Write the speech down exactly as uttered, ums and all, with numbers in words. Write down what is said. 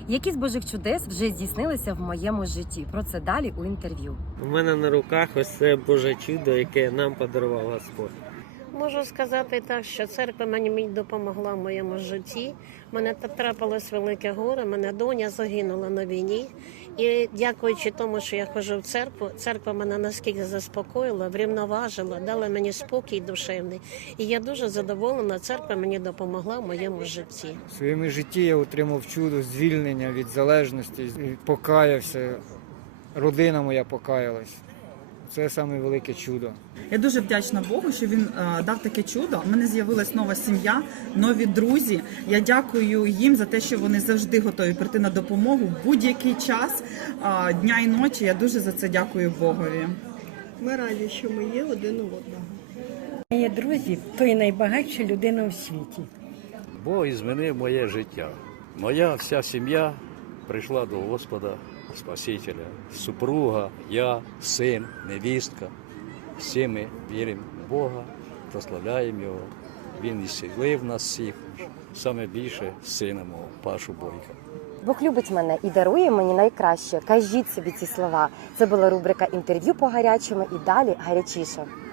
Які з Божих чудес вже здійснилися в моєму житті? Про це далі у інтерв'ю. У мене на руках ось це Боже чудо, яке нам подарував Господь. Можу сказати так, що церква мені допомогла в моєму житті. Мене трапилось велике горе, мене доня загинула на війні. І дякуючи тому, що я ходжу в церкву, церква мене наскільки заспокоїла, врівноважила, дала мені спокій душевний. І я дуже задоволена, церква мені допомогла в моєму житті. В своєму житті я отримав чудо звільнення від залежності, покаявся, родина моя покаялась. Це саме велике чудо. Я дуже вдячна Богу, що він е, дав таке чудо. У мене з'явилась нова сім'я, нові друзі. Я дякую їм за те, що вони завжди готові прийти на допомогу в будь-який час е, дня і ночі. Я дуже за це дякую Богові. Ми раді, що ми є один у одного. Мої друзі – то і найбагатша людина у світі. Бог змінив моє життя. Моя вся сім'я прийшла до Господа Спасителя. Супруга, я, син, невістка. Всі ми віримо в Бога, прославляємо Його. Він ісцілив нас всіх, саме більше сина мого, Пашу Бойка. Бог любить мене і дарує мені найкраще. Кажіть собі ці слова. Це була рубрика «Інтерв'ю по гарячому» і далі гарячіше.